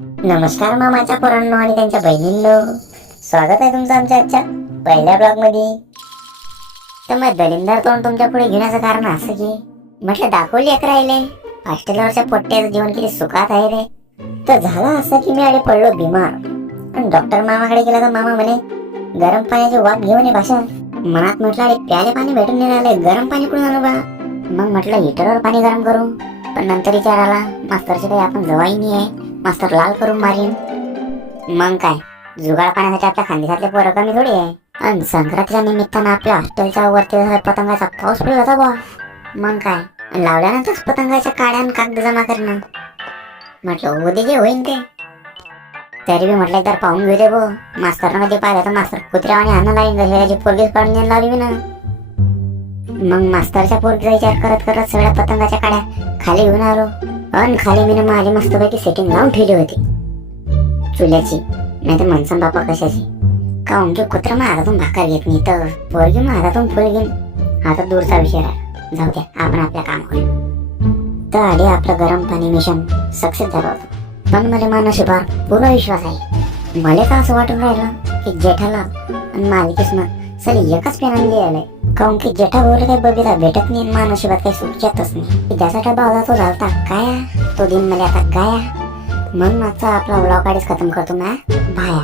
नमस्कार मामाच्या पोरांनो आणि त्यांच्या बहिणींनो, स्वागत आहे तुमचं आमच्या आजच्या पहिल्या ब्लॉग मध्ये. तर मग दलिंदर तोंड तुमच्या पुढे घेण्याचं कारण असं की म्हटलं दाखवली एक राहिले हॉस्टेलवरच्या पोट्ट्याचं जीवन किती सुखात आहे रे. तर झालं असं की मी आधी पडलो बिमार आणि डॉक्टर मामाकडे गेला तर मामा म्हणे गरम पाण्याची वाफ घेऊन ये भाषा. मनात म्हटलं अरे प्याले पाणी भेटून नाही राहिले, गरम पाणी कुठून आणू बा. मग म्हटलं हिटरवर पाणी गरम करू, पण नंतर विचार आला मास्तरची काही आपण जवाई नाही आहे, मास्तर लाल करून मारीन. मग काय जुगाड पाण्यासाठी आपल्या खानदेशातले पोरं कमी थोडी आहे. आणि संक्रांतीच्या निमित्तानं आपल्या हॉस्टेलच्या वरती पतंगाचा पाऊस पडला होता बा. मग काय लावल्यानंतर पतंगाच्या काड्या आणि कागद जमा करणं. म्हटलं उद्या जे होईन ते. तरी बी म्हटलं तर पाहून घेऊ दे बो. मास्तरनं मध्ये पाहिलं तर मास्तर कुत्र्यावाने आणून लाईन त्याची पोरगीच काढून द्यायला लावली मी ना. मग मास्तरच्या पोरगीचा विचार करत करत सगळ्या पतंगाच्या काड्या खाली घेऊन आलो. अन खाली मी माझी मस्तपैकी सेटिंग लावून ठेवली होती चुल्याची, नाही तर मनसन बापा कशाची. काऊन की कुत्रा मग हातातून भाकर घेत नाही तर पोरगी मग हातातून फुल घेईन. आता दूरचा विषय राहिला, जाऊ द्या आपण आपल्या कामावर. तर आधी आपलं गरम पाणी मिशन सक्सेस झालं होतं, पण मला मानशीबार पूर्ण विश्वास आहे. मला तर असं वाटून राहिलं की जेठालाल आणि मालिकेसनं चल एकच पेनाने लिहायलाय. काऊन की जेठा भाऊला काही बघितला भेटत नाही, मानशीबात काही सुख येतच नाही. ज्याचा डबा होता तो झालता काय तो दिन मला आता गाया. म्हणून आजचा आपला व्लॉग आधीच खतम करतो ना, बाया.